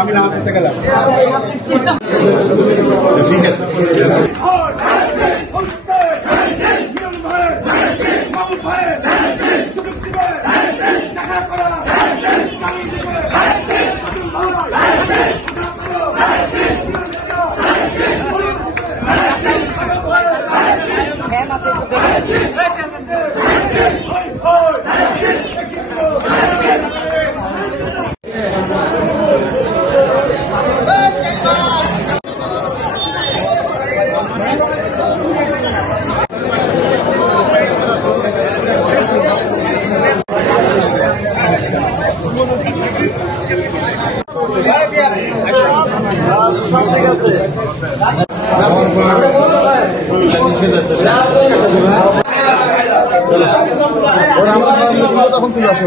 আমি না করতে গেলাম ঠিক আছে। তখন তুলে আসো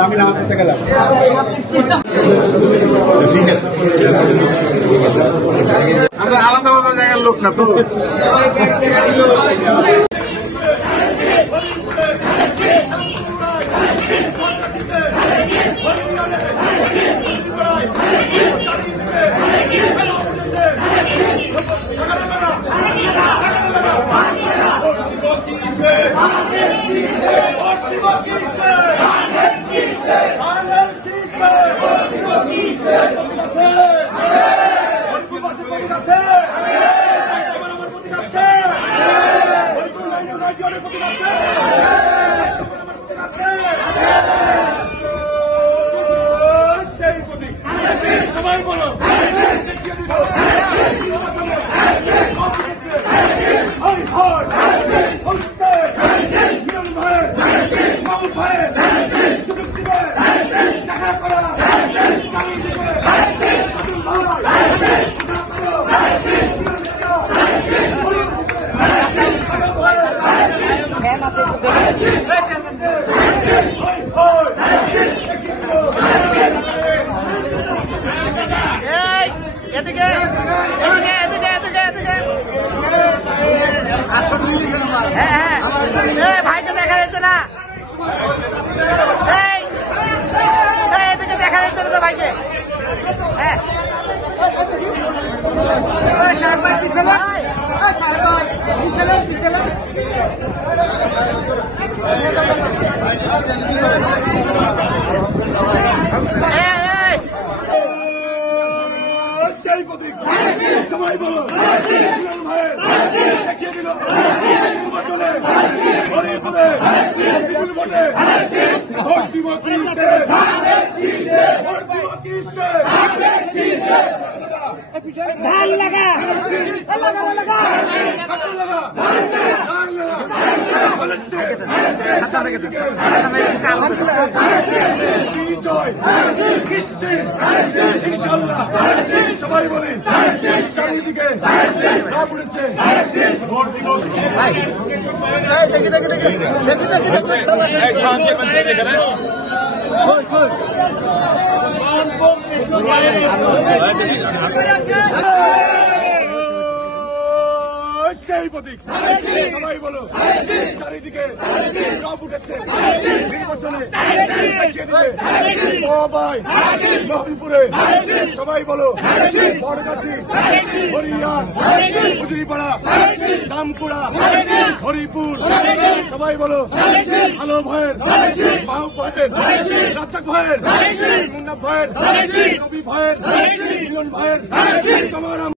আমি না করতে গেলাম ঠিক আছে। আমরা আলাদা আলাদা জায়গার লোক না তো সবাই বলো ভাইকে দেখা যাচ্ছে না, এদিকে দেখা যাচ্ছে না তো ভাইকে। হ্যাঁ সেই প্রতীক সবাই বলো দেখিয়ে দিল চলে হরিপুরে বিপুল ভোটে ভোট দিব কিসে ভোট দিব কিসে ধান লাগা বিজয় ইনশাল্লাহ সবাই বলি চারিদিকে সব উঠেছে ভোট দিব। দেখি দেখি দেখি দেখি দেখি দেখি সেই প্রতীক সবাই বলো চারিদিকে সব উঠেছে নির্বাচনে মোহনপুরে সবাই বলো বড়গাছি হরিয়ান হুজুরিপাড়া দামপুরা হরিপুর সবাই বলো ভালো ভয়ের মাহবুব ভয়ের রাজ্জাক ভয়ের মুন্না ভয়ের রবি ভয়ের মিলন ভয়ের